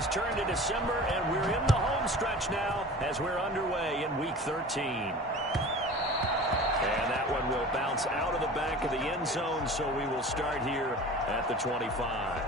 has turned to December, and we're in the home stretch now as we're underway in Week 13. And that one will bounce out of the back of the end zone, so we will start here at the 25.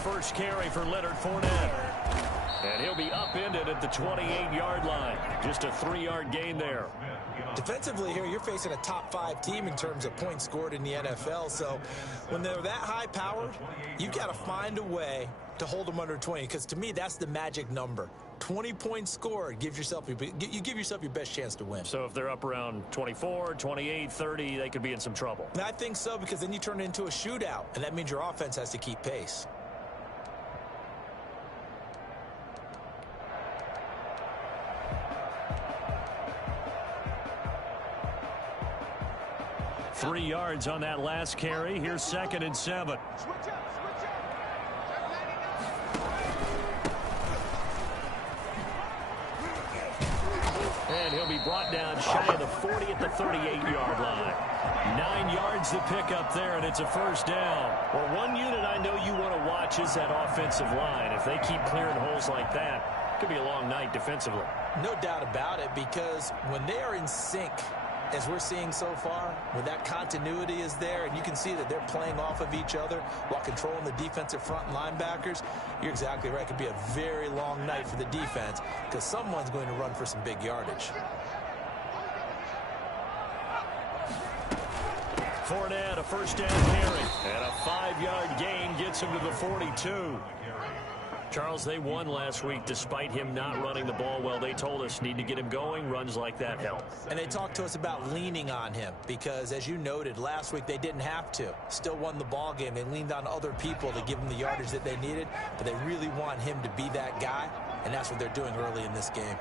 First carry for Leonard Fournette. And he'll be upended at the 28-yard line. Just a 3-yard gain there. Defensively here, you're facing a top-5 team in terms of points scored in the NFL. So when they're that high-powered, you've got to find a way to hold them under 20. Because to me, that's the magic number. 20 points scored, you give yourself your best chance to win. So if they're up around 24, 28, 30, they could be in some trouble. And I think so, because then you turn it into a shootout, and that means your offense has to keep pace. Three yards on that last carry. Here's 2nd and 7. And he'll be brought down shy of the 40 at the 38-yard line. 9 yards to pick up there, and it's a first down. Well, one unit I know you want to watch is that offensive line. If they keep clearing holes like that, it could be a long night defensively. No doubt about it, because when they are in sync, as we're seeing so far, when that continuity is there and you can see that they're playing off of each other while controlling the defensive front linebackers, you're exactly right. It could be a very long night for the defense because someone's going to run for some big yardage. Fournette, a first down carry, and a 5-yard gain gets him to the 42. Charles, they won last week despite him not running the ball well. They told us need to get him going. Runs like that help. And they talked to us about leaning on him because, as you noted, last week they didn't have to. Still won the ball game. They leaned on other people to give them the yardage that they needed, but they really want him to be that guy, and that's what they're doing early in this game.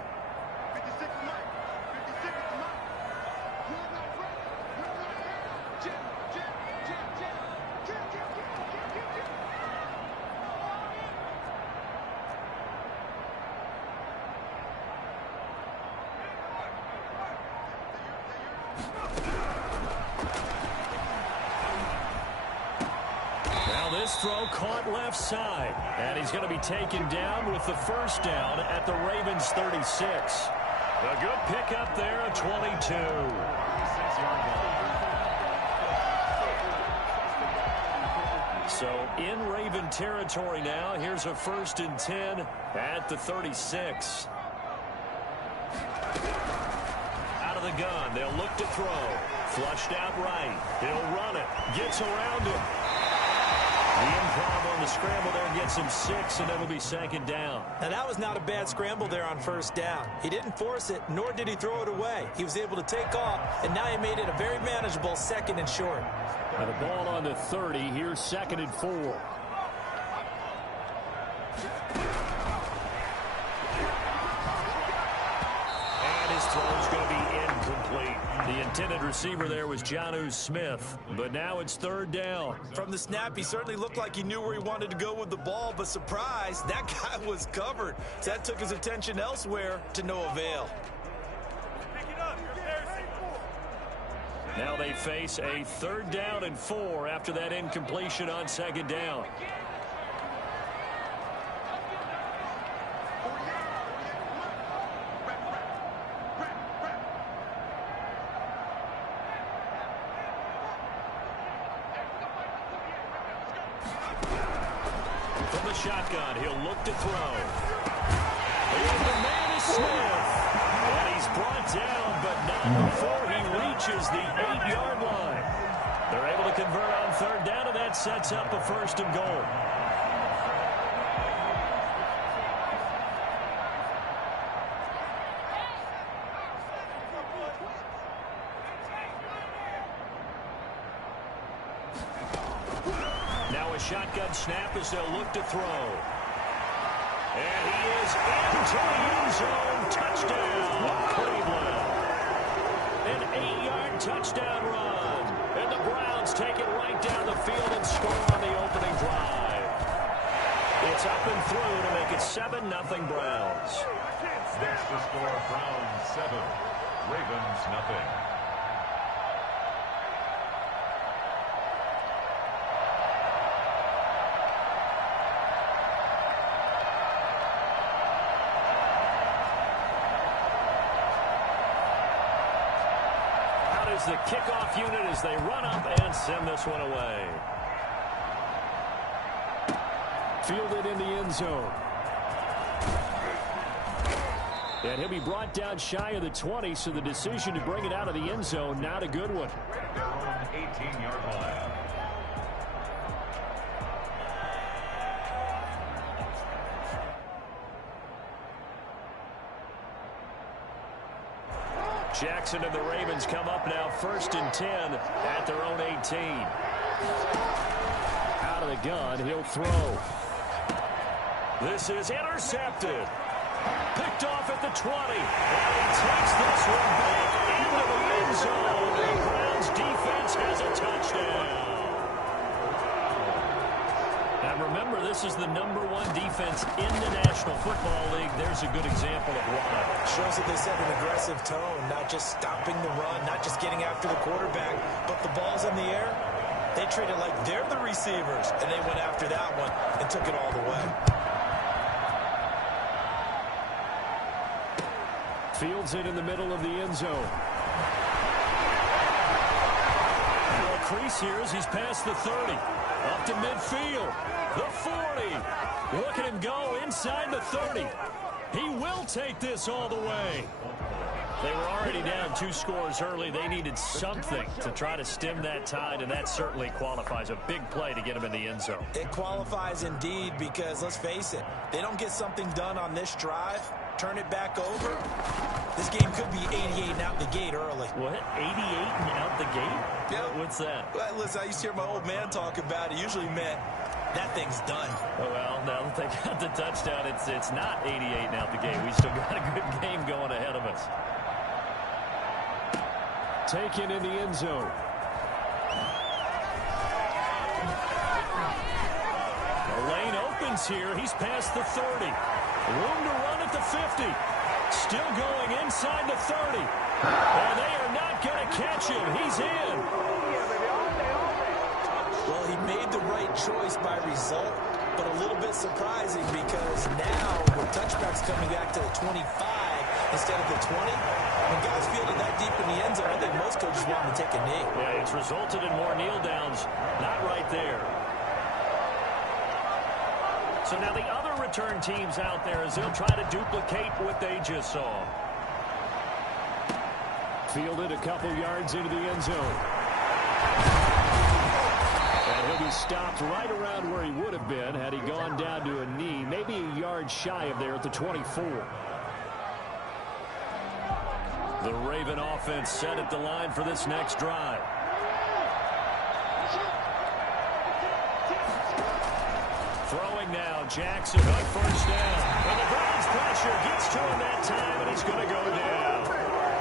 Throw caught left side, and he's going to be taken down with the first down at the Ravens 36. A good pickup there at 22. So in Raven territory now. Here's a 1st and 10 at the 36. Out of the gun, they'll look to throw. Flushed out right. He'll run it. Gets around him. The improv on the scramble there gets him 6, and it'll be 2nd down. Now, that was not a bad scramble there on first down. He didn't force it, nor did he throw it away. He was able to take off, and now he made it a very manageable 2nd and short. Now the ball on the 30. Here's 2nd and 4. And his throw's going to be incomplete. The intended receiver there was Jonnu Smith, but now it's 3rd down. From the snap, he certainly looked like he knew where he wanted to go with the ball, but surprise, that guy was covered. So that took his attention elsewhere to no avail. Now they face a 3rd down and 4 after that incompletion on 2nd down. From the shotgun, he'll look to throw. And the man is Smith. And he's brought down, but not before he reaches the 8-yard line. They're able to convert on 3rd down, and that sets up a 1st and goal. a shotgun snap as they'll look to throw. And he is into the end zone. Touchdown, Cleveland. An 8-yard touchdown run. And the Browns take it right down the field and score on the opening drive. It's up and through to make it 7-0 Browns. That's the score. Browns 7, Ravens nothing. The kickoff unit as they run up and send this one away. Fielded in the end zone. And he'll be brought down shy of the 20, so the decision to bring it out of the end zone, not a good one. Their own 18-yard line. Jackson and the Ravens come up now 1st and 10 at their own 18. Out of the gun, he'll throw. This is intercepted. Picked off at the 20. And he takes this one back into the end zone. The Browns defense has a touchdown. Now remember, this is the #1 defense in the National Football League. There's a good example of why. Shows that they set an aggressive tone, not just stopping the run, not just getting after the quarterback, but the ball's in the air. They treat it like they're the receivers, and they went after that one and took it all the way. Fields it in the middle of the end zone. Well, crease here as he's past the 30. Up to midfield. The 40. Look at him go inside the 30. He will take this all the way. They were already down 2 scores early. They needed something to try to stem that tide, and that certainly qualifies. A big play to get him in the end zone. It qualifies indeed because, let's face it, they don't get something done on this drive, turn it back over, this game could be 88 and out the gate early. What? 88 and out the gate? Yeah. What's that? Well, listen, I used to hear my old man talk about it. Usually meant that thing's done. Oh, well, now that they got the touchdown, it's not 88 and out the gate. We still got a good game going ahead of us. Taken in the end zone. The lane opens here. He's past the 30. Room to run at the 50. Still going inside the 30. And they are not going to catch him. He's in. Well, he made the right choice by result, but a little bit surprising because now with touchbacks coming back to the 25 instead of the 20, when guys fielded that deep in the end zone, I think most coaches want him to take a knee. Yeah, it's resulted in more kneel downs. Not right there. So now the other return teams out there as they'll try to duplicate what they just saw. Fielded a couple yards into the end zone. And he'll be stopped right around where he would have been had he gone down to a knee, maybe a yard shy of there at the 24. The Raven offense set at the line for this next drive. Throwing now, Jackson on 1st down. And the Browns pressure gets to him that time, and he's going to go down.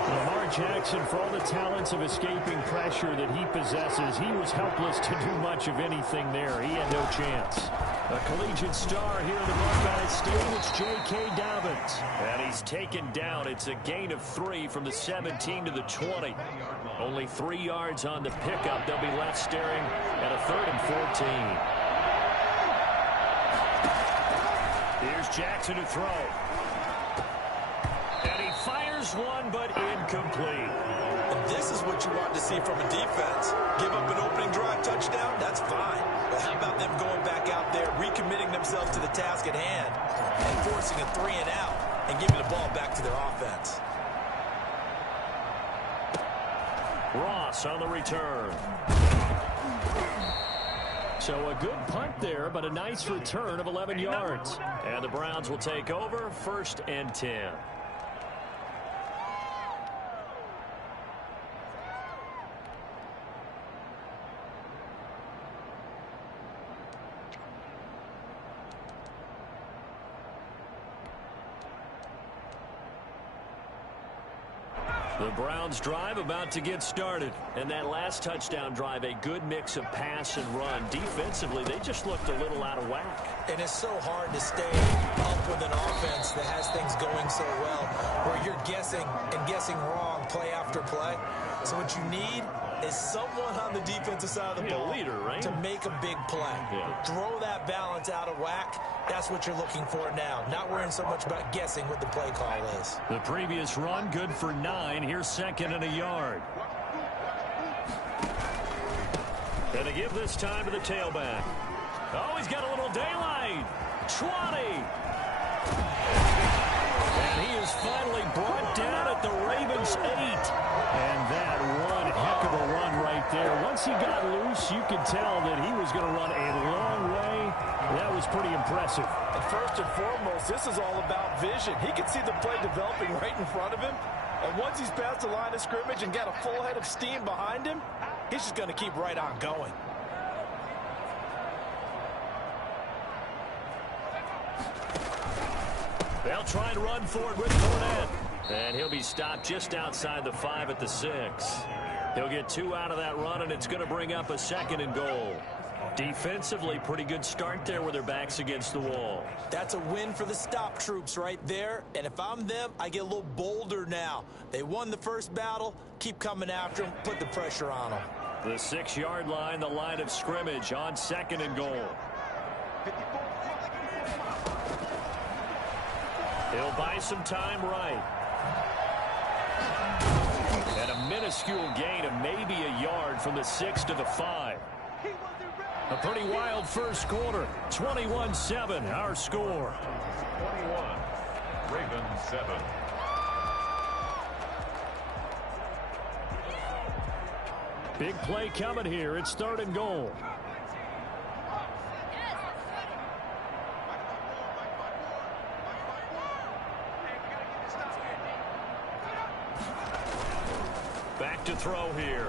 Lamar Jackson, for all the talents of escaping pressure that he possesses, he was helpless to do much of anything there. He had no chance. A collegiate star here in the Buckeye State, it's J.K. Dobbins. And he's taken down. It's a gain of 3 from the 17 to the 20. Only 3 yards on the pickup. They'll be left staring at a 3rd and 14. Here's Jackson to throw. And he fires one, but incomplete. And this is what you want to see from a defense. Give up an opening drive touchdown, that's fine. But how about them going back out there, recommitting themselves to the task at hand, and forcing a 3 and out, and giving the ball back to their offense. Ross on the return. So a good punt there, but a nice return of 11 yards. And the Browns will take over 1st and 10. The Browns drive about to get started. And that last touchdown drive, a good mix of pass and run. Defensively, they just looked a little out of whack. And it's so hard to stay up with an offense that has things going so well, where you're guessing and guessing wrong play after play. So what you need is someone on the defensive side of the ball, leader, right? to make a big play. Yeah. Throw that balance out of whack. That's what you're looking for now. Not worrying so much about guessing what the play call is. The previous run, good for 9. Here's 2nd and a yard. Gonna give this time to the tailback. Oh, he's got a little daylight. 20. And he is finally brought down at the Ravens 8. And that one heck of a run right there. Once he got loose, you could tell that he was going to run a long way. That was pretty impressive. And first and foremost, this is all about vision. He can see the play developing right in front of him. And once he's past the line of scrimmage and got a full head of steam behind him, he's just going to keep right on going. They'll try and run forward with Fournette. And he'll be stopped just outside the 5 at the 6. He'll get 2 out of that run, and it's going to bring up a 2nd and goal. Defensively, pretty good start there with their backs against the wall. That's a win for the stop troops right there. And if I'm them, I get a little bolder now. They won the first battle. Keep coming after them. Put the pressure on them. The 6-yard line, the line of scrimmage on 2nd and goal. He'll buy some time right. And a minuscule gain of maybe a yard from the 6 to the 5. A pretty wild first quarter. 21-7, our score. 21, Ravens 7. Big play coming here. It's 3rd and goal. Back to throw here.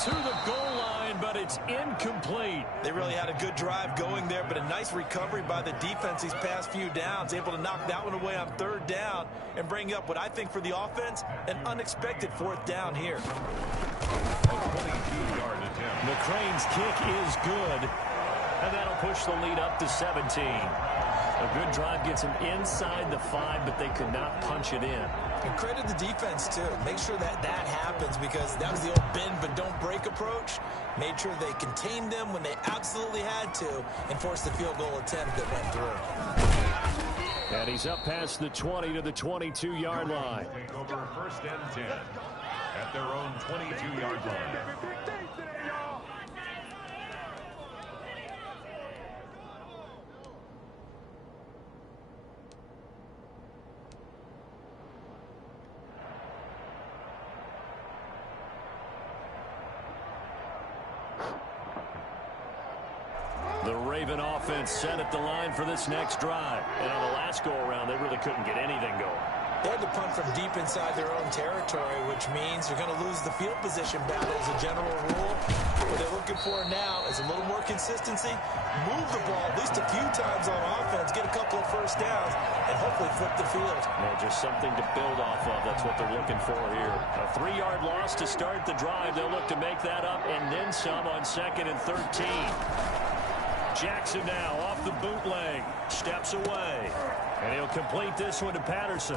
To the goal line, but it's incomplete. They really had a good drive going there, but a nice recovery by the defense these past few downs. Able to knock that one away on 3rd down and bring up what I think for the offense, an unexpected 4th down here. A 22-yard attempt. McCrane's kick is good, and that'll push the lead up to 17. A good drive gets them inside the 5, but they could not punch it in. And credit the defense, too. Make sure that that happens, because that was the old bend but don't break approach. Made sure they contained them when they absolutely had to and forced the field goal attempt that went through. And he's up past the 20 to the 22-yard line. Take over 1st and 10 at their own 22-yard line. The Raven offense set at the line for this next drive. And on the last go-around, they really couldn't get anything going. They had to punt from deep inside their own territory, which means you're going to lose the field position battle as a general rule. What they're looking for now is a little more consistency, move the ball at least a few times on offense, get a couple of first downs, and hopefully flip the field. Yeah, just something to build off of. That's what they're looking for here. A 3-yard loss to start the drive. They'll look to make that up and then some on 2nd and 13. Jackson now off the bootleg, steps away, and he'll complete this one to Patterson.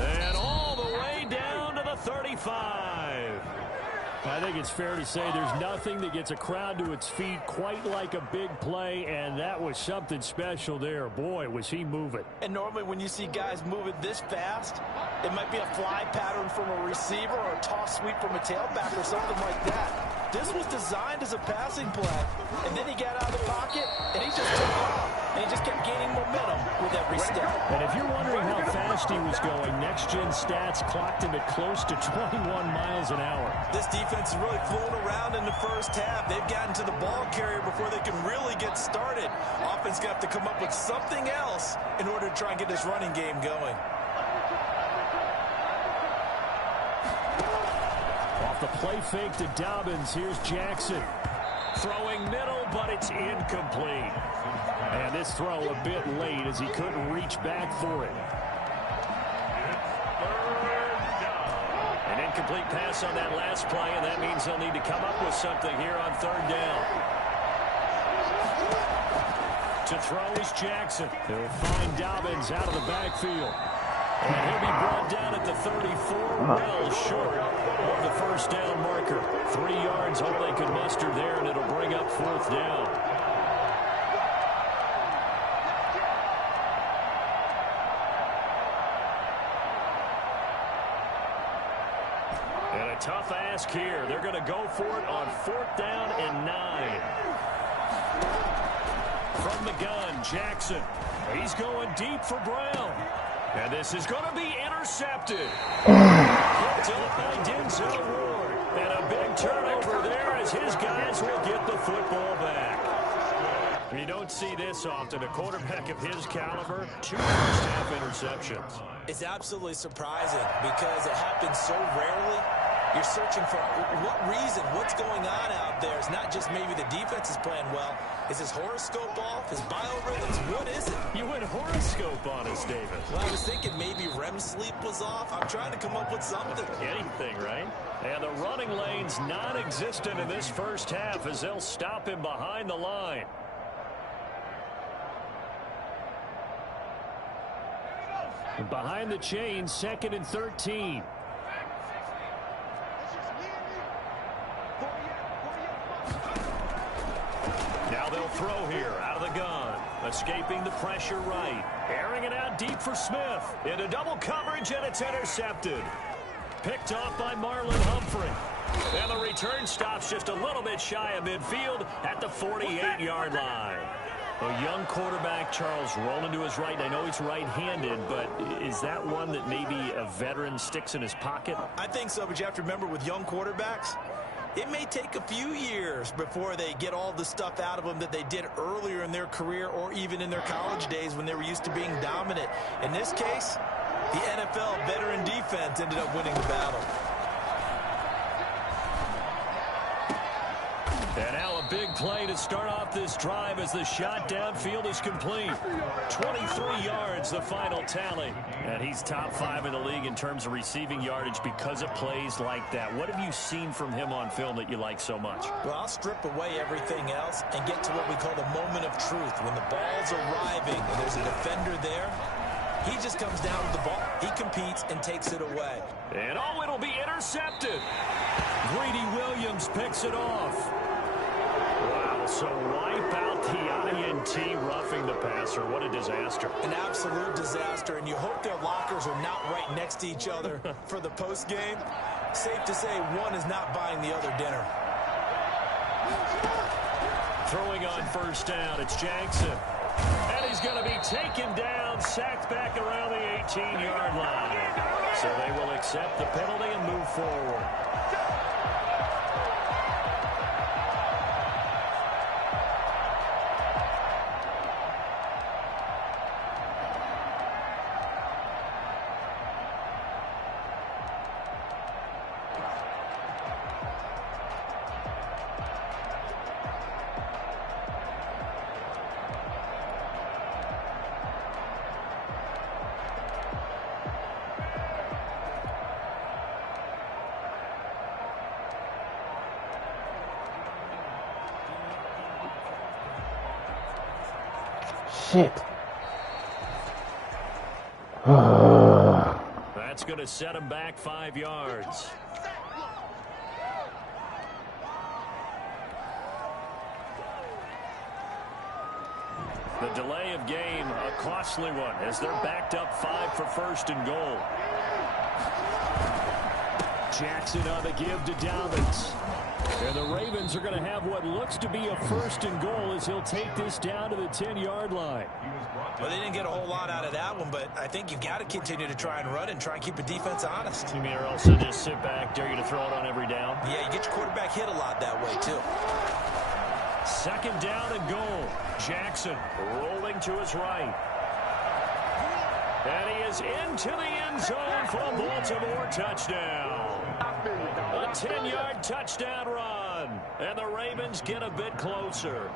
And all the way down to the 35. I think it's fair to say there's nothing that gets a crowd to its feet quite like a big play, and that was something special there. Boy, was he moving. And normally when you see guys moving this fast, it might be a fly pattern from a receiver or a toss sweep from a tailback or something like that. This was designed as a passing play, and then he got out of the pocket, and he just took off, and he just kept gaining momentum with every step. And if you're wondering how fast he was going, next-gen stats clocked him at close to 21 miles an hour. This defense has really flown around in the first half. They've gotten to the ball carrier before they can really get started. Offense got to come up with something else in order to try and get this running game going. Off the play fake to Dobbins, here's Jackson. Throwing middle, but it's incomplete. And this throw a bit late as he couldn't reach back for it. An incomplete pass on that last play, and that means they'll need to come up with something here on third down. To throw is Jackson. He'll find Dobbins out of the backfield. And he'll be brought down at the 34, well short of the first down marker. 3 yards, all they could muster there, and it'll bring up fourth down. And a tough ask here. They're going to go for it on 4th down and 9. From the gun, Jackson. He's going deep for Brown. And this is going to be intercepted. Picked up by Denzel Ward. And a big turnover there as his guys will get the football back. You don't see this often. A quarterback of his caliber, 2 first-half interceptions. It's absolutely surprising because it happens so rarely. You're searching for what reason, what's going on out there. It's not just maybe the defense is playing well. Is his horoscope off? His biorhythms? What is it? You went horoscope on us, David. Well, I was thinking maybe REM sleep was off. I'm trying to come up with something. Anything, right? And the running lane's non-existent in this first half as they'll stop him behind the line. Behind the chain, 2nd and 13. Now they'll throw here out of the gun. Escaping the pressure right. Airing it out deep for Smith. Into double coverage, and it's intercepted. Picked off by Marlon Humphrey. And the return stops just a little bit shy of midfield at the 48-yard line. A young quarterback, Charles, rolling to his right. I know he's right-handed, but is that one that maybe a veteran sticks in his pocket? I think so, but you have to remember with young quarterbacks, it may take a few years before they get all the stuff out of them that they did earlier in their career or even in their college days when they were used to being dominant. In this case, the NFL veteran defense ended up winning the battle. And now a big play to start off this drive as the shot downfield is complete. 23 yards, the final tally. And he's top 5 in the league in terms of receiving yardage because of plays like that. What have you seen from him on film that you like so much? Well, I'll strip away everything else and get to what we call the moment of truth. When the ball's arriving and there's a defender there, he just comes down with the ball. He competes and takes it away. And oh, it'll be intercepted. Greedy Williams picks it off. Wow, so wipe out the INT, roughing the passer. What a disaster. An absolute disaster, and you hope their lockers are not right next to each other for the postgame. Safe to say one is not buying the other dinner. Throwing on first down, it's Jackson. And he's going to be taken down, sacked back around the 18-yard line. So they will accept the penalty and move forward. Shit. That's going to set him back 5 yards. The delay of game, a costly one, as they're backed up 5 for first and goal. Jackson on the give to Dobbins. And the Ravens are going to have what looks to be a first and goal as he'll take this down to the 10-yard line. Well, they didn't get a whole lot out of that one, but I think you've got to continue to try and run and try and keep the defense honest. You mean or else just sit back, dare you to throw it on every down? Yeah, you get your quarterback hit a lot that way, too. Second down and goal. Jackson rolling to his right. And he is into the end zone for a Baltimore touchdown. 10-yard touchdown run. And the Ravens get a bit closer.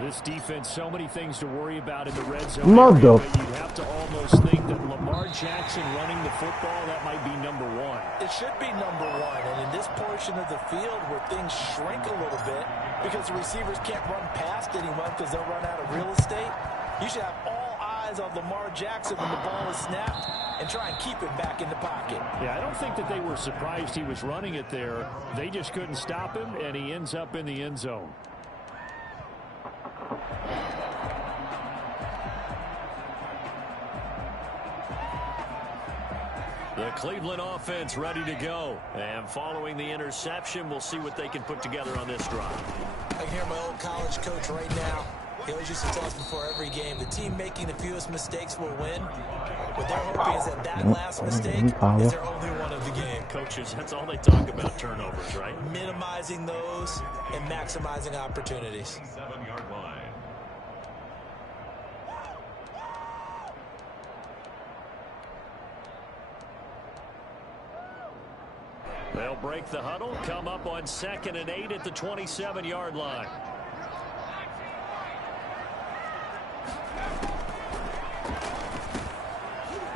This defense, so many things to worry about in the red zone. Mother. But you'd have to almost think that Lamar Jackson running the football, that might be number one. It should be number one. And in this portion of the field where things shrink a little bit because the receivers can't run past anyone because they'll run out of real estate, you should have all eyes on Lamar Jackson when the ball is snapped and try and keep it back in the pocket. Yeah, I don't think that they were surprised he was running it there. They just couldn't stop him, and he ends up in the end zone. The Cleveland offense ready to go. And following the interception, we'll see what they can put together on this drive. I can hear my old college coach right now. He always used to tell us before every game, the team making the fewest mistakes will win. What they're hoping is that last mistake is their only one of the game. Coaches, that's all they talk about, turnovers, right? Minimizing those and maximizing opportunities. 7-yard line. They'll break the huddle, come up on 2nd and 8 at the 27-yard line.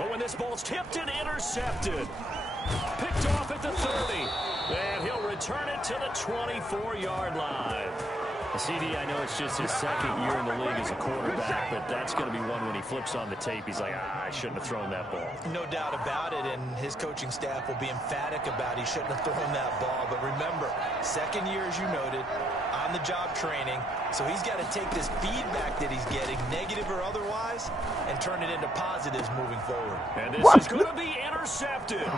Oh, and this ball's tipped and intercepted. Picked off at the 30. And he'll return it to the 24-yard line. CD, I know it's just his second year in the league as a quarterback, but that's going to be one when he flips on the tape. He's like, I shouldn't have thrown that ball. No doubt about it, and his coaching staff will be emphatic about he shouldn't have thrown that ball. But remember, second year, as you noted, on-the-job training, so he's got to take this feedback that he's getting, negative or otherwise, and turn it into positives moving forward. And this is going to be intercepted.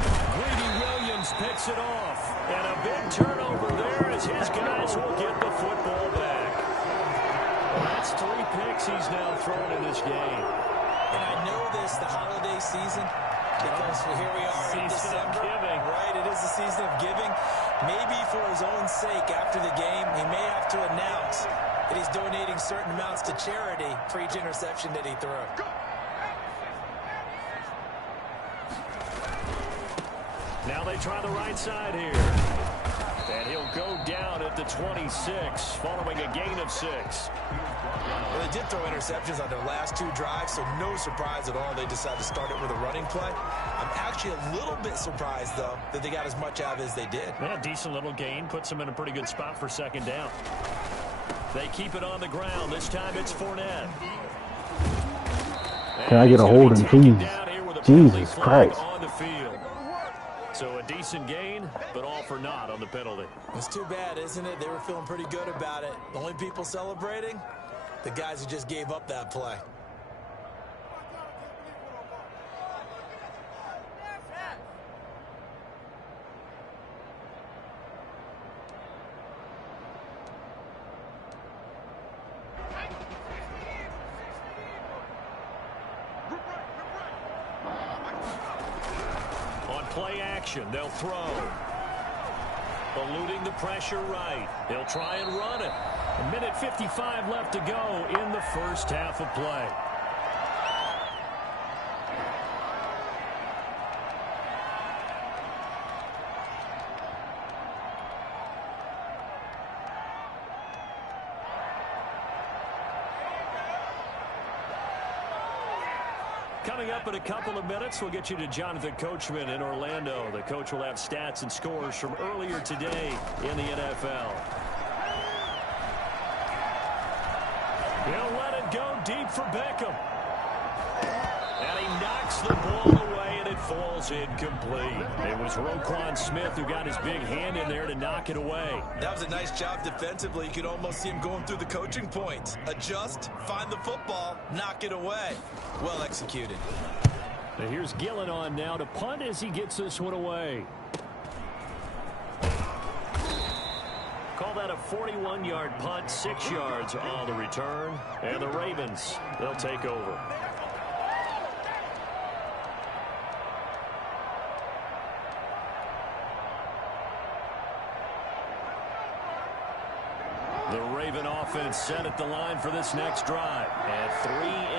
Greedy Williams picks it off. And a big turnover there as his guys will get the football back. Well, that's 3 picks he's now thrown in this game. And I know this, the holiday season, because here we are in December. Right, it is the season of giving. Maybe for his own sake after the game, he may have to announce that he's donating certain amounts to charity for each interception that he threw. Now they try the right side here. And he'll go down at the 26, following a gain of 6. Well, they did throw interceptions on their last 2 drives, so no surprise at all they decided to start it with a running play. I'm actually a little bit surprised, though, that they got as much out of it as they did. Well, decent little gain. Puts them in a pretty good spot for 2nd down. They keep it on the ground. This time it's Fournette. Can I get a hold and please? Jesus Christ. On the field. So a decent gain, but all for naught on the penalty. It's too bad, isn't it? They were feeling pretty good about it. The only people celebrating, the guys who just gave up that play. Play action, they'll throw. Eluding the pressure right. He'll try and run it. 1:55 left to go in the first half of play. Coming up in a couple of minutes, we'll get you to Jonathan Coachman in Orlando. The coach will have stats and scores from earlier today in the NFL. He'll let it go deep for Beckham. And he knocks the ball away, and it falls incomplete. It was Roquan Smith who got his big hand in there to knock it away. That was a nice job defensively. You could almost see him going through the coaching points. Adjust, find the football, knock it away. Well executed. And here's Gillen on now to punt as he gets this one away. Call that a 41-yard punt, 6 yards on the return. And the Ravens, they'll take over. The Raven offense offense set at the line for this next drive. And 3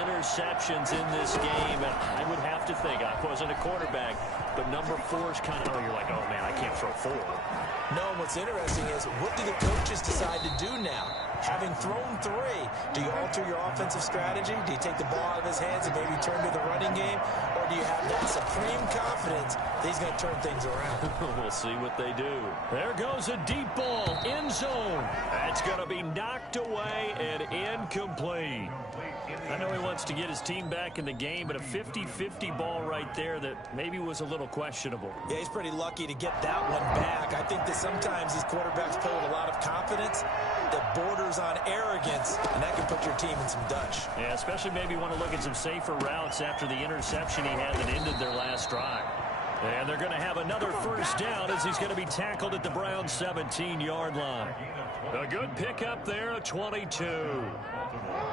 interceptions in this game. And I would have to think, I wasn't a quarterback, but number 4 is kind of, you're like, oh, man, I can't throw 4. No, what's interesting is, what do the coaches decide to do now? Having thrown 3, do you alter your offensive strategy? Do you take the ball out of his hands and maybe turn to the running game? Or do you have that supreme confidence that he's going to turn things around? We'll see what they do. There goes a deep ball, end zone. That's going to be knocked away and incomplete. I know he wants to get his team back in the game, but a 50-50 ball right there that maybe was a little questionable. Yeah, he's pretty lucky to get that one back. I think that sometimes these quarterbacks play with a lot of confidence that borders on arrogance, and that can put your team in some Dutch. Yeah, especially maybe want to look at some safer routes after the interception he had that ended their last drive. And they're going to have another first down as he's going to be tackled at the Browns' 17-yard line. A good pickup there, a 22.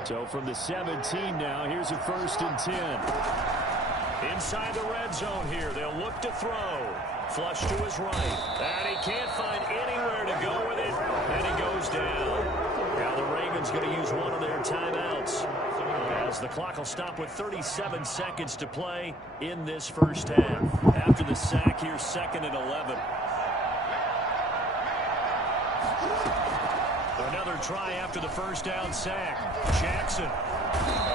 So from the 17 now, here's a 1st and 10. Inside the red zone here, they'll look to throw. Flush to his right. And he can't find anywhere to go with it, and he goes down. Now the Ravens going to use one of their timeouts, as the clock will stop with 37 seconds to play in this first half. After the sack, here's 2nd and 11. Another try after the first down sack. Jackson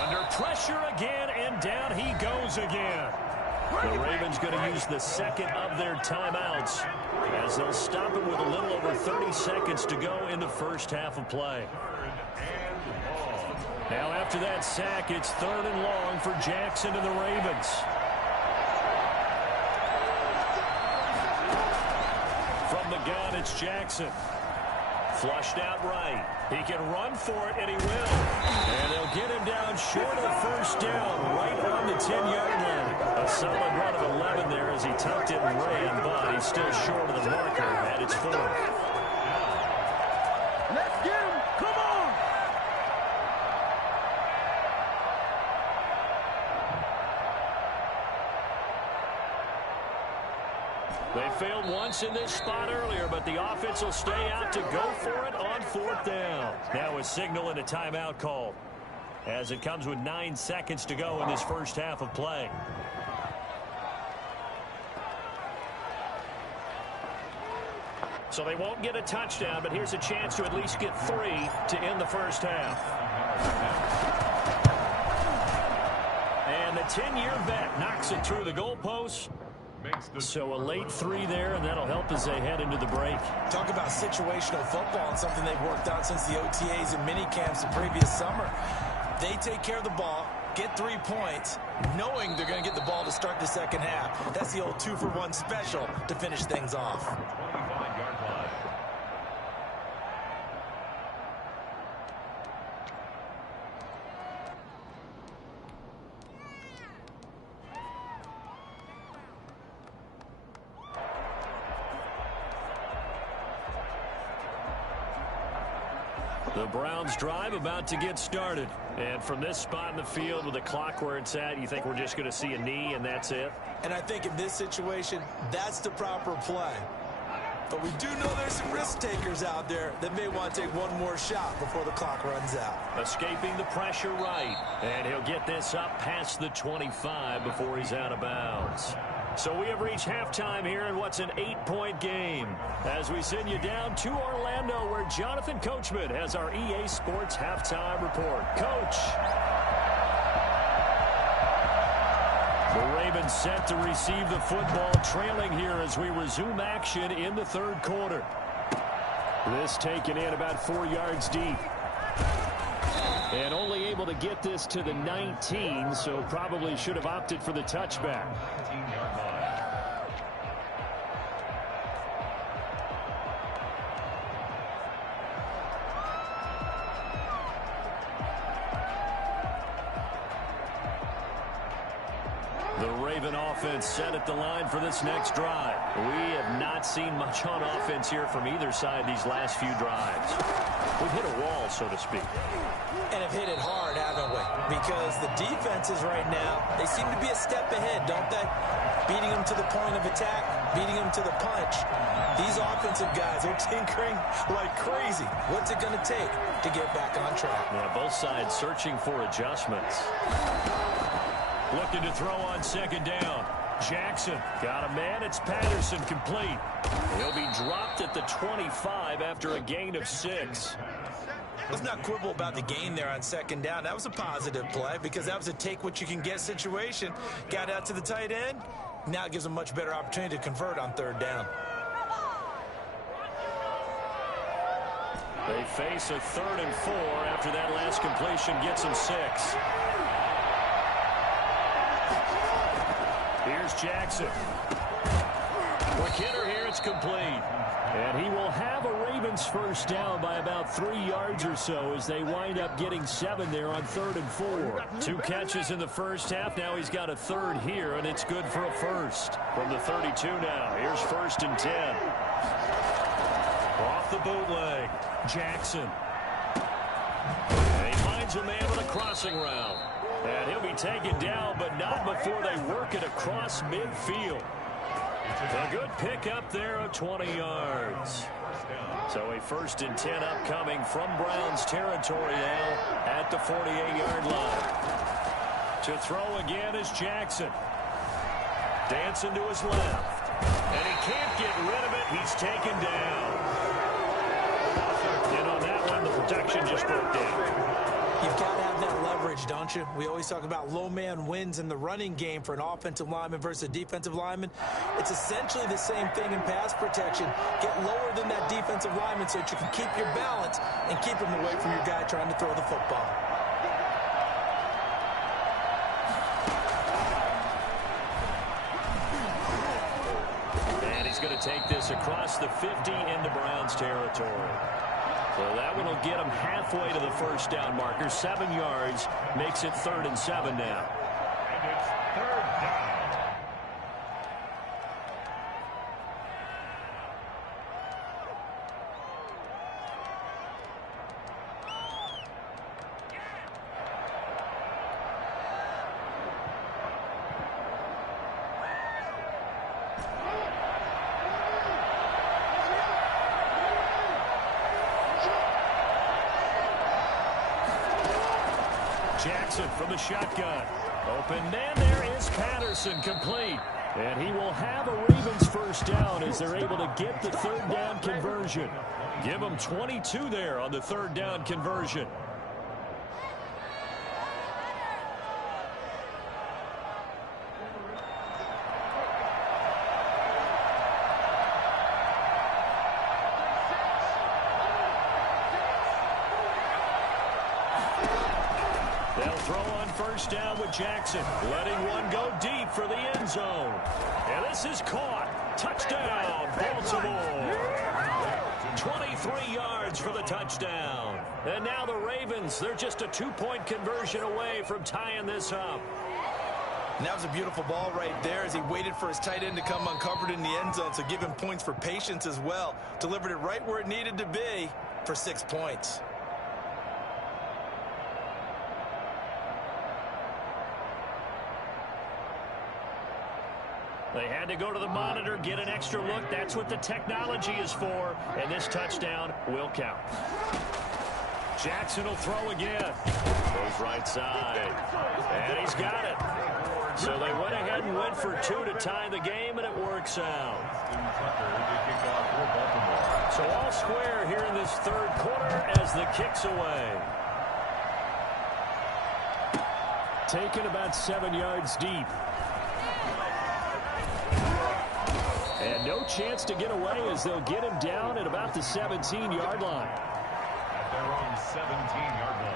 under pressure again, and down he goes again. The Ravens going to use the 2nd of their timeouts, as they'll stop it with a little over 30 seconds to go in the first half of play. Now after that sack, it's 3rd and long for Jackson and the Ravens. From the gun, it's Jackson. Flushed out right. He can run for it, and he will. And they'll get him down short of the first down, right on the 10-yard line. A solid run of 11 there as he tucked it and ran, but he's still short of the marker at its 4th. Let's get him. Come on. They failed once in this spot earlier, but the offense will stay out to go for it on 4th down. Now a signal and a timeout call, as it comes with 9 seconds to go in this first half of play. So they won't get a touchdown, but here's a chance to at least get 3 to end the first half. And the 10-year vet knocks it through the goalpost. So a late 3 there, and that'll help as they head into the break. Talk about situational football and something they've worked out since the OTAs and mini camps the previous summer. They take care of the ball, get 3 points, knowing they're going to get the ball to start the second half. That's the old 2-for-1 special to finish things off. The Browns drive about to get started. And from this spot in the field with the clock where it's at, you think we're just going to see a knee and that's it? And I think in this situation, that's the proper play. But we do know there's some risk takers out there that may want to take one more shot before the clock runs out. Escaping the pressure right. And he'll get this up past the 25 before he's out of bounds. So we have reached halftime here in what's an 8-point game, as we send you down to Orlando, where Jonathan Coachman has our EA Sports Halftime Report. Coach. The Ravens set to receive the football, trailing here as we resume action in the 3rd quarter. This taken in about 4 yards deep. And only able to get this to the 19, so probably should have opted for the touchback. The Raven offense set at the line for this next drive. We have not seen much on offense here from either side these last few drives. We've hit a wall, so to speak. And have hit it hard, haven't we? Because the defenses right now, they seem to be a step ahead, don't they? Beating them to the point of attack, beating them to the punch. These offensive guys are tinkering like crazy. What's it going to take to get back on track? Yeah, both sides searching for adjustments. Looking to throw on second down. Jackson got a man. It's Patterson complete. He'll be dropped at the 25 after a gain of 6. Let's not quibble about the gain there on second down. That was a positive play because that was a take-what-you-can-get situation. Got out to the tight end. Now it gives them a much better opportunity to convert on third down. They face a 3rd and 4 after that last completion gets them 6. Here's Jackson. Quick hitter here, it's complete. And he will have a Ravens first down by about 3 yards or so as they wind up getting 7 there on 3rd and 4. 2 catches in the first half. Now he's got a 3rd here, and it's good for a first. From the 32 now, here's 1st and 10. Off the bootleg, Jackson. And he finds a man with a crossing route. And he'll be taken down, but not before they work it across midfield. A good pickup there of 20 yards. So a 1st and 10 upcoming from Browns territory now at the 48-yard line. To throw again is Jackson. Dancing to his left. And he can't get rid of it. He's taken down. And on that one, the protection just broke down. You've got to have that leverage, don't you? We always talk about low man wins in the running game for an offensive lineman versus a defensive lineman. It's essentially the same thing in pass protection. Get lower than that defensive lineman so that you can keep your balance and keep him away from your guy trying to throw the football. And he's going to take this across the 50 into Browns territory. So that one will get him halfway to the first down marker. 7 yards makes it 3rd and 7 now. And it's 3rd down. Jackson from the shotgun. Open man, there is Patterson complete. And he will have a Ravens first down as they're able to get the 3rd down conversion. Give them 22 there on the 3rd down conversion. They'll throw on first down with Jackson, letting one go deep for the end zone. And this is caught. Touchdown, Baltimore. 23 yards for the touchdown. And now the Ravens, they're just a 2-point conversion away from tying this up. And that was a beautiful ball right there as he waited for his tight end to come uncovered in the end zone, so give him points for patience as well. Delivered it right where it needed to be for 6 points. They had to go to the monitor, get an extra look. That's what the technology is for. And this touchdown will count. Jackson will throw again. Goes right side. And he's got it. So they went ahead and went for 2 to tie the game, and it works out. So all square here in this 3rd quarter as the kick's away. Taken about 7 yards deep. And no chance to get away as they'll get him down at about the 17-yard line. At their own 17-yard line.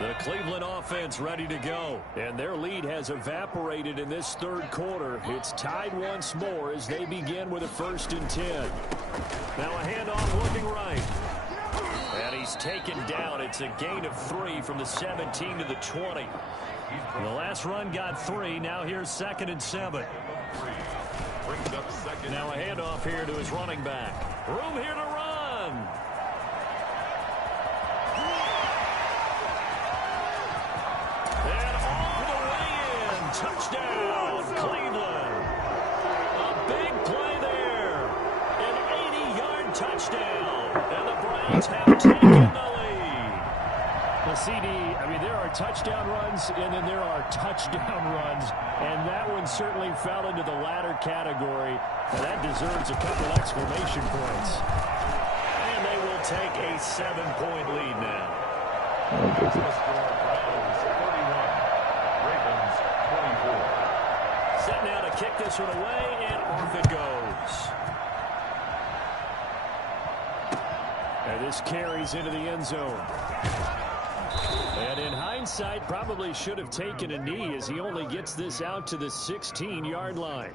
The Cleveland offense ready to go. And their lead has evaporated in this 3rd quarter. It's tied once more as they begin with a 1st and 10. Now a handoff looking right. And he's taken down. It's a gain of 3 from the 17 to the 20. The last run got 3. Now here's 2nd and 7. Now a handoff here to his running back. Room here to run. And all the way in. Touchdown, Cleveland. A big play there. An 80-yard touchdown. And the Browns have taken the lead. Well, CD, I mean, there are touchdown runs, and then there are touchdown runs, and that one certainly fell into the latter category, and that deserves a couple exclamation points. And they will take a 7-point lead now. Browns 31, Ravens 24. Set now to kick this one away, and off it goes. And this carries into the end zone. And in hindsight, probably should have taken a knee as he only gets this out to the 16-yard line.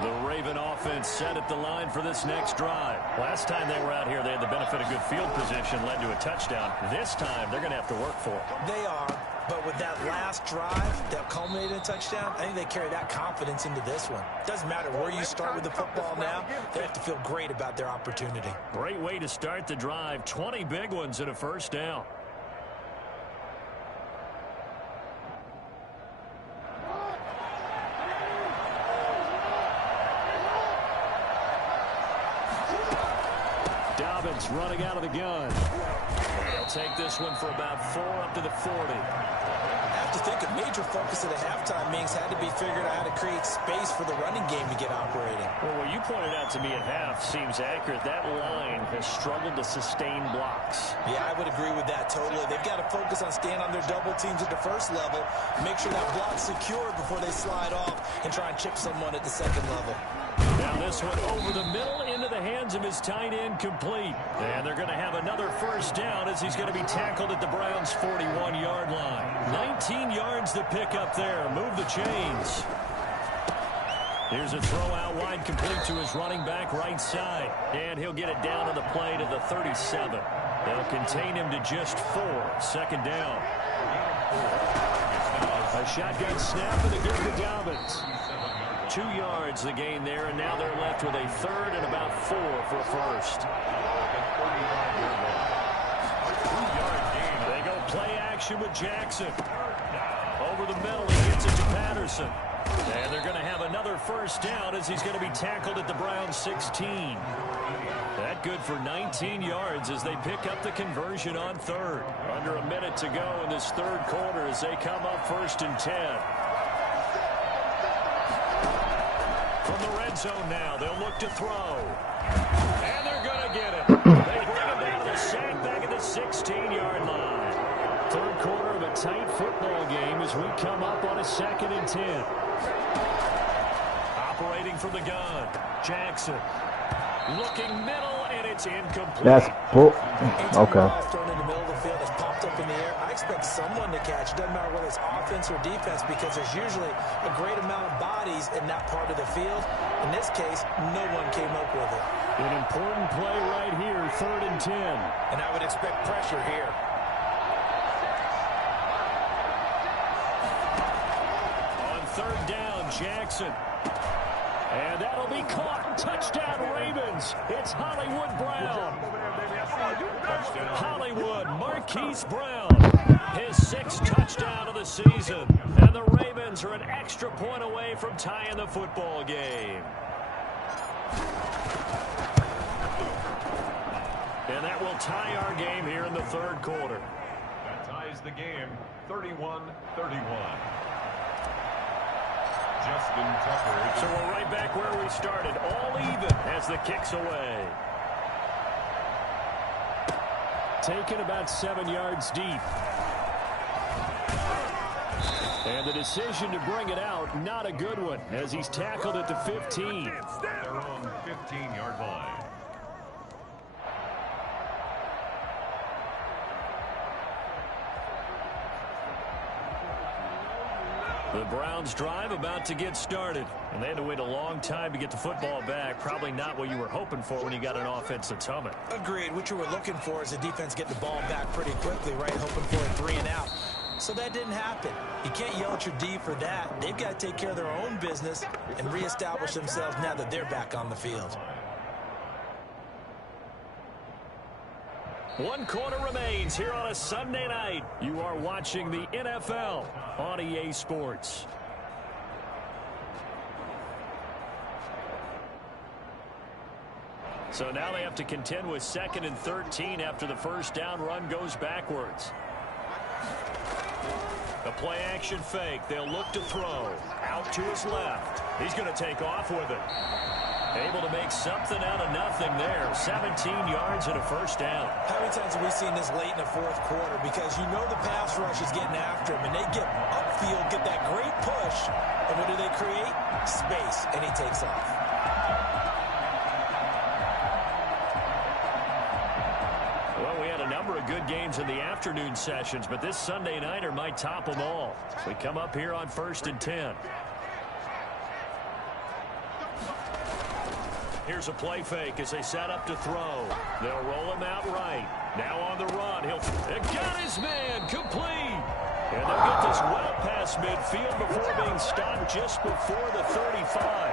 The Raven offense set at the line for this next drive. Last time they were out here, they had the benefit of good field position, led to a touchdown. This time, they're going to have to work for it. They are, but with that last drive that culminated in a touchdown, I think they carry that confidence into this one. Doesn't matter where you start with the football now, they have to feel great about their opportunity. Great way to start the drive. 20 big ones and a first down. Dobbins running out of the gun. They'll take this one for about 4 up to the 40. I have to think a major focus of the halftime meetings had to be figuring out how to create space for the running game to get operating. Well, what you pointed out to me at half seems accurate. That line has struggled to sustain blocks. Yeah, I would agree with that totally. They've got to focus on staying on their double teams at the first level, make sure that block's secured before they slide off and try and chip someone at the second level. Now this one over the middle into the hands of his tight end, complete. And they're going to have another first down as he's going to be tackled at the Browns' 41-yard line. 19 yards to pick up there. Move the chains. Here's a throw out wide, complete to his running back right side. And he'll get it down on the play to the 37. They'll contain him to just 4. 2nd down. A shotgun snap and a good to Dobbins. 2 yards the gain there, and now they're left with a 3rd and about 4 for a first. They go play action with Jackson. Over the middle, he gets it to Patterson. And they're going to have another first down as he's going to be tackled at the Browns' 16. That good for 19 yards as they pick up the conversion on 3rd. Under a minute to go in this 3rd quarter as they come up 1st and 10. From the red zone now, they'll look to throw. And they're going to get it. They bring it down to the sack back at the 16-yard line. 3rd quarter of a tight football game as we come up on a 2nd and 10. Operating from the gun, Jackson. Looking middle, and it's incomplete. That's bull. Okay. Thrown in the middle of the field, it's popped up in the air. I expect someone to catch. It doesn't matter whether it's offense or defense because there's usually a great amount of bodies in that part of the field. In this case, no one came up with it. An important play right here, 3rd and 10. And I would expect pressure here. On 3rd down, Jackson. And that'll be caught. Touchdown, Ravens. It's Hollywood Brown. Hollywood, Marquise Brown. His 6th touchdown of the season. And the Ravens are an extra point away from tying the football game. And that will tie our game here in the 3rd quarter. That ties the game 31-31. Justin Tucker. So we're right back where we started. All even as the kick's away. Taken about 7 yards deep. And the decision to bring it out, not a good one, as he's tackled at the 15. They're on 15-yard line. The Browns drive about to get started. And they had to wait a long time to get the football back. Probably not what you were hoping for when you got an offense that's humming. Agreed. What you were looking for is the defense getting the ball back pretty quickly, right? Hoping for a 3 and out. So that didn't happen. You can't yell at your D for that. They've got to take care of their own business and reestablish themselves now that they're back on the field. 1 quarter remains here on a Sunday night. You are watching the NFL on EA Sports. So now they have to contend with 2nd and 13 after the first down run goes backwards. A play action fake. They'll look to throw. Out to his left. He's going to take off with it. Able to make something out of nothing there. 17 yards and a first down. How many times have we seen this late in the fourth quarter? Because you know the pass rush is getting after him, and they get upfield, get that great push, and what do they create? Space, and he takes off. Well, we had a number of good games in the afternoon sessions, but this Sunday nighter might top them all. We come up here on 1st and 10. Here's a play fake as they set up to throw. They'll roll him out right. Now on the run. He'll got his man complete. And they'll get this well past midfield before being stopped just before the 35.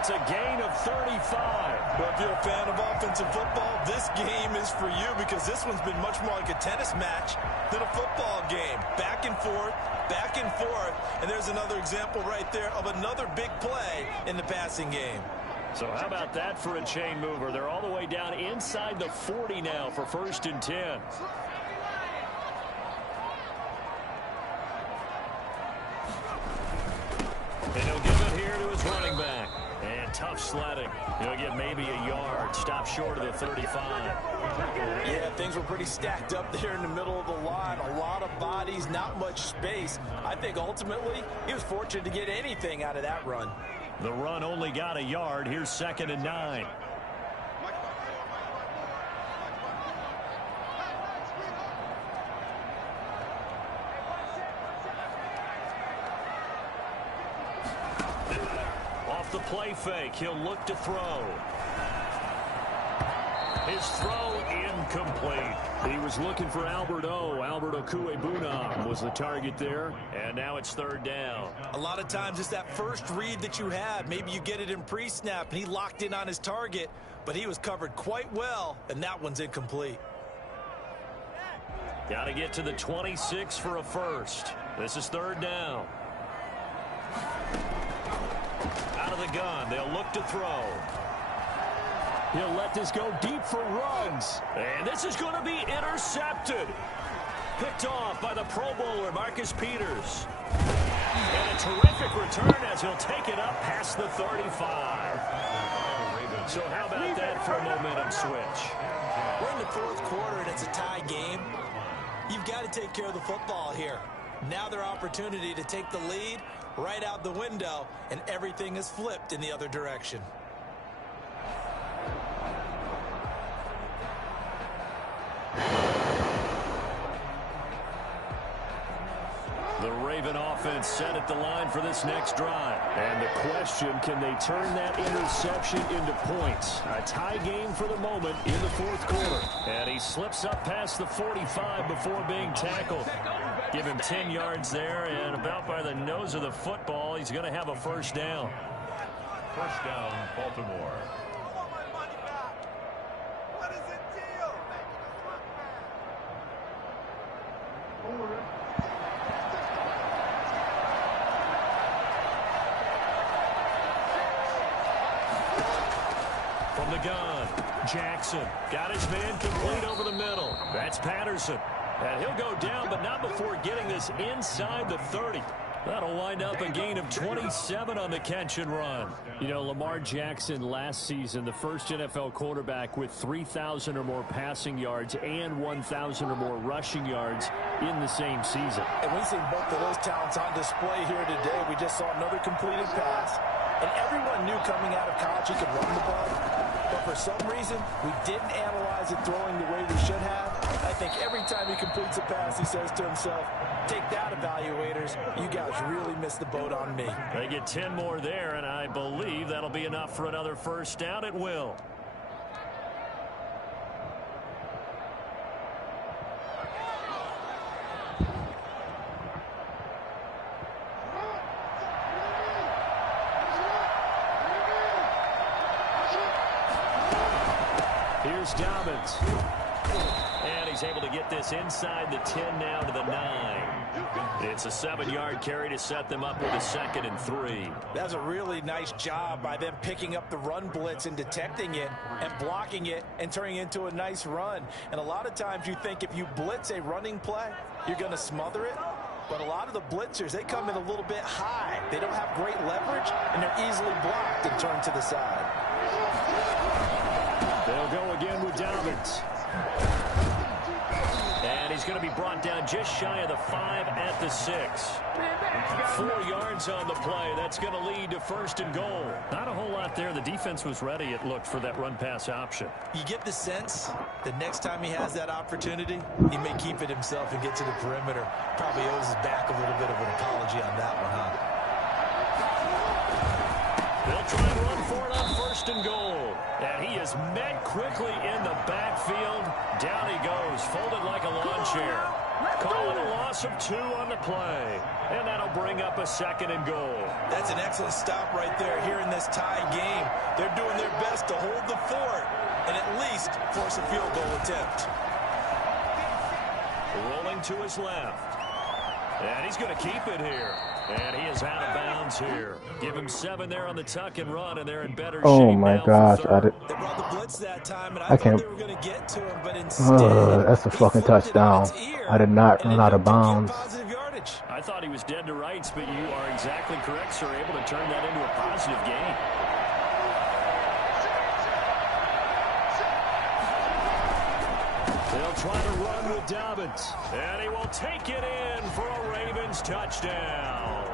It's a gain of 35. Well, if you're a fan of offensive football, this game is for you because this one's been much more like a tennis match than a football game. Back and forth, and there's another example right there of another big play in the passing game. So how about that for a chain mover? They're all the way down inside the 40 now for 1st and 10. And he'll give it here to his running back. And tough sledding. He'll get maybe a yard. Stop short of the 35. Yeah, things were pretty stacked up there in the middle of the line. A lot of bodies, not much space. I think ultimately he was fortunate to get anything out of that run. The run only got a yard. Here's 2nd and 9. Off the play fake, he'll look to throw. His throw incomplete. He was looking for Albert Okwuegbunam was the target there, and now it's 3rd down. A lot of times it's that first read that you have. Maybe you get it in pre-snap, and he locked in on his target, but he was covered quite well, and that one's incomplete. Got to get to the 26 for a first. This is 3rd down. Out of the gun, they'll look to throw. He'll let this go deep for Ruggs. And this is going to be intercepted. Picked off by the Pro Bowler, Marcus Peters. And a terrific return as he'll take it up past the 35. So how about that for a momentum switch? We're in the fourth quarter, and it's a tie game. You've got to take care of the football here. Now their opportunity to take the lead right out the window, and everything is flipped in the other direction. The Raven offense set at the line for this next drive. And the question, can they turn that interception into points? A tie game for the moment in the fourth quarter. And he slips up past the 45 before being tackled. Give him 10 yards there, and about by the nose of the football, he's going to have a first down. First down, Baltimore. From the gun, Jackson got his man complete over the middle. That's Patterson. And he'll go down, but not before getting this inside the 30. That'll wind up a gain of 27 on the catch and run. You know, Lamar Jackson last season, the first NFL quarterback with 3,000 or more passing yards and 1,000 or more rushing yards in the same season. And we see both of those talents on display here today. We just saw another completed pass. And everyone knew coming out of college he could run the ball. But for some reason, we didn't analyze it throwing the way we should have. I think every time he completes a pass, he says to himself, Take that, evaluators. You guys really missed the boat on me. They get 10 more there, and I believe that'll be enough for another first down. It will. Here's Dobbins. And he's able to get this inside the 10 now to the 9. It's a 7-yard carry to set them up with a 2nd and 3. That's a really nice job by them picking up the run blitz and detecting it and blocking it and turning it into a nice run. And a lot of times you think if you blitz a running play, you're going to smother it. But a lot of the blitzers, they come in a little bit high. They don't have great leverage, and they're easily blocked and turned to the side. They'll go again with Dobbins. And he's going to be brought down just shy of the 5 at the 6. 4 yards on the play. That's going to lead to 1st and goal. Not a whole lot there. The defense was ready, it looked, for that run-pass option. You get the sense that next time he has that opportunity, he may keep it himself and get to the perimeter. Probably owes his back a little bit of an apology on that one, huh? They'll try and run for it on 1st and goal. And he is met quickly in the backfield. Down he goes, folded like a lawn chair. Calling a loss of 2 on the play. And that'll bring up a 2nd and goal. That's an excellent stop right there here in this tie game. They're doing their best to hold the fort and at least force a field goal attempt. Rolling to his left. And he's going to keep it here. And he is out of bounds here. Give him 7 there on the tuck and run, and they're in better shape. Oh my gosh, They brought the blitz that time, and I can't. thought they were going to get to him, but instead, That's a fucking touchdown. I did not run out of bounds. I thought he was dead to rights, but you are exactly correct, sir. Able to turn that into a positive gain. They'll try to run with Dobbins. And he will take it in for a Ravens touchdown.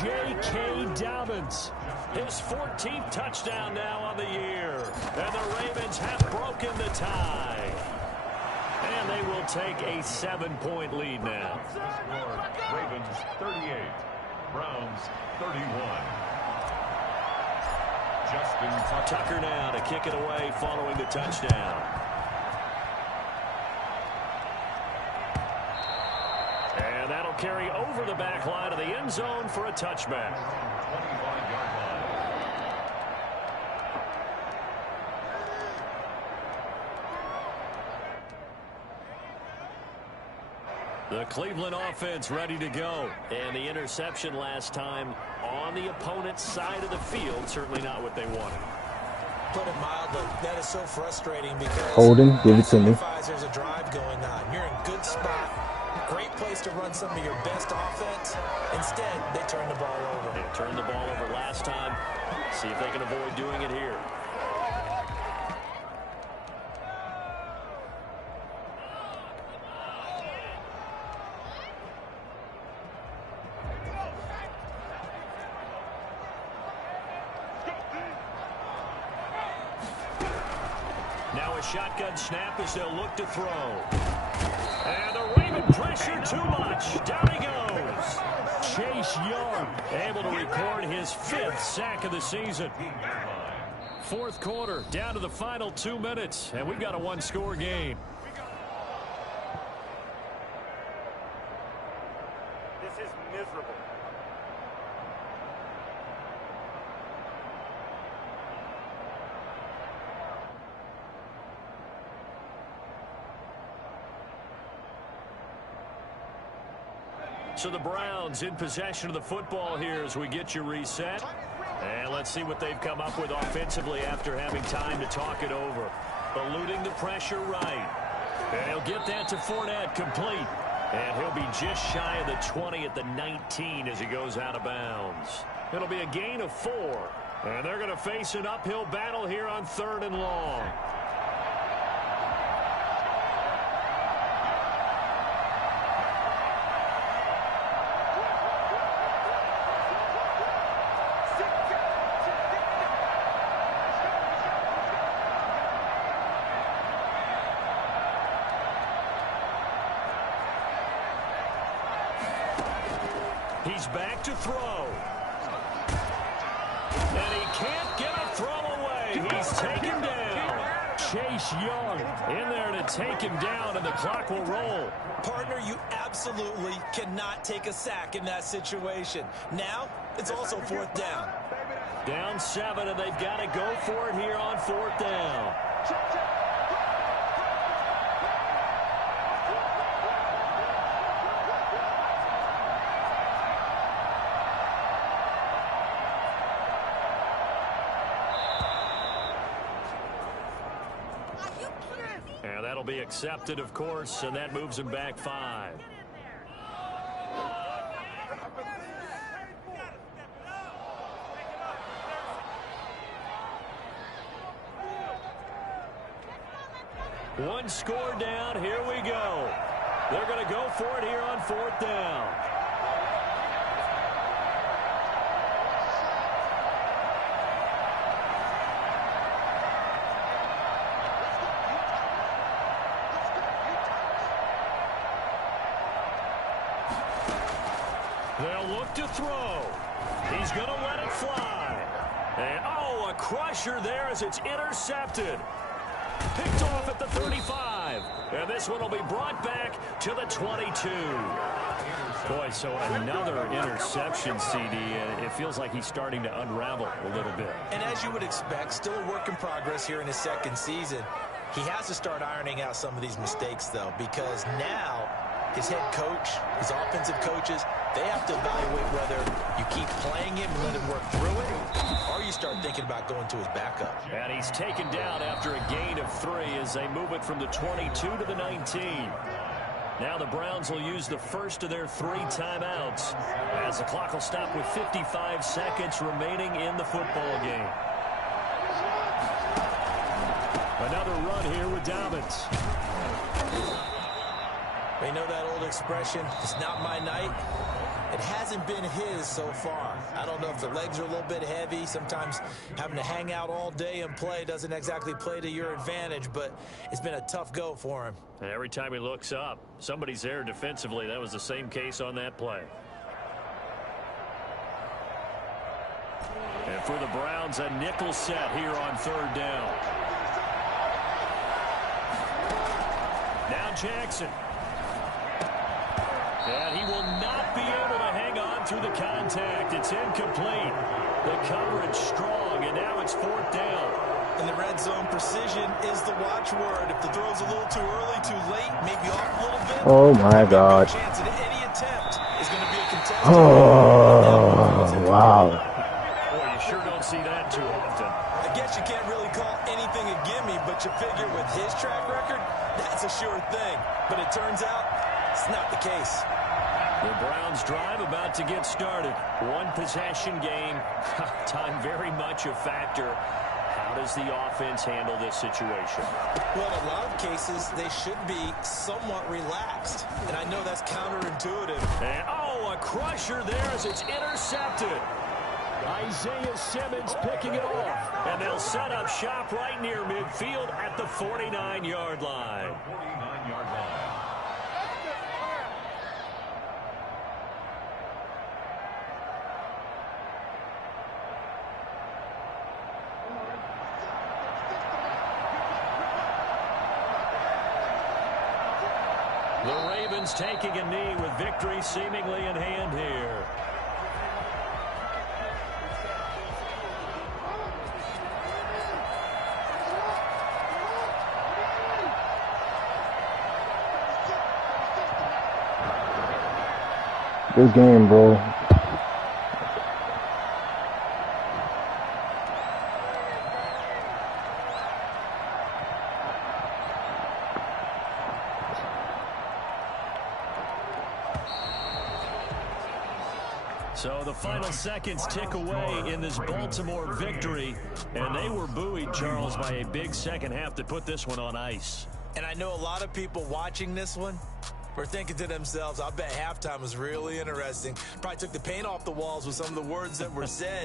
J.K. Dobbins. His 14th touchdown now on the year. And the Ravens have broken the tie. And they will take a 7-point lead now. Ravens 38, Browns 31. Justin Tucker now to kick it away following the touchdown. And that'll carry over the back line of the end zone for a touchback. 25-yard line. The Cleveland offense ready to go. And the interception last time on the opponent's side of the field, certainly not what they wanted. Put it mildly, that is so frustrating because Holden, give it to me. There's a drive going on. You're in good spot. Great place to run some of your best offense. Instead, they turn the ball over. They turned the ball over last time. See if they can avoid doing it here. Now a shotgun snap as they'll look to throw. And the Raven pressure too much. Down he goes. Chase Young able to record his 5th sack of the season. 4th quarter, down to the final 2 minutes, and we've got a 1-score game. This is miserable. So the Browns in possession of the football here as we get you reset. And let's see what they've come up with offensively after having time to talk it over. Eluding the pressure right. And he'll get that to Fournette complete. And he'll be just shy of the 20 at the 19 as he goes out of bounds. It'll be a gain of 4. And they're going to face an uphill battle here on 3rd and long. He's back to throw. And he can't get a throw away. He's taken down. Chase Young in there to take him down, and the clock will roll. Partner, you absolutely cannot take a sack in that situation. Now, it's also 4th down. Down 7, and they've got to go for it here on 4th down. And that'll be accepted, of course, and that moves him back 5. One score down. Here we go. They're going to go for it here on 4th down. They'll look to throw. He's going to let it fly. And, oh, a crusher there as it's intercepted. Picked off at the 35. And this one will be brought back to the 22. Boy, so another interception, CD. It feels like he's starting to unravel a little bit. And as you would expect, still a work in progress here in his 2nd season. He has to start ironing out some of these mistakes, though, because now his head coach, his offensive coaches, they have to evaluate whether you keep playing him and let him work through it, or you start thinking about going to his backup. And he's taken down after a gain of 3 as they move it from the 22 to the 19. Now the Browns will use the first of their 3 timeouts as the clock will stop with 55 seconds remaining in the football game. Another run here with Dobbins. You know that old expression, it's not my night? It hasn't been his so far. I don't know if the legs are a little bit heavy. Sometimes having to hang out all day and play doesn't exactly play to your advantage, but it's been a tough go for him. And every time he looks up, somebody's there defensively. That was the same case on that play. And for the Browns, a nickel set here on 3rd down. Now Jackson. And he will not be able to hang on through the contact. It's incomplete. The coverage strong, and now it's 4th down. In the red zone, precision is the watchword. If the throw's a little too early, too late, maybe off a little bit. Oh, my God. Chance that any attempt is going to be a contested. Oh, wow. Boy, you sure don't see that too often. I guess you can't really call anything a gimme, but you figure with his track record, that's a sure thing. But it turns out it's not the case. The Browns drive about to get started. 1 possession game. Time very much a factor. How does the offense handle this situation? Well, in a lot of cases, they should be somewhat relaxed. And I know that's counterintuitive. And, oh, a crusher there as it's intercepted. Isaiah Simmons picking it off. And they'll set up shop right near midfield at the 49-yard line. 49-yard line. The Ravens taking a knee with victory seemingly in hand here. Good game, bro. So the final seconds tick away in this Baltimore victory, and they were buoyed, Charles, by a big second half to put this one on ice. And I know a lot of people watching this one were thinking to themselves, I bet halftime was really interesting. Probably took the paint off the walls with some of the words that were said.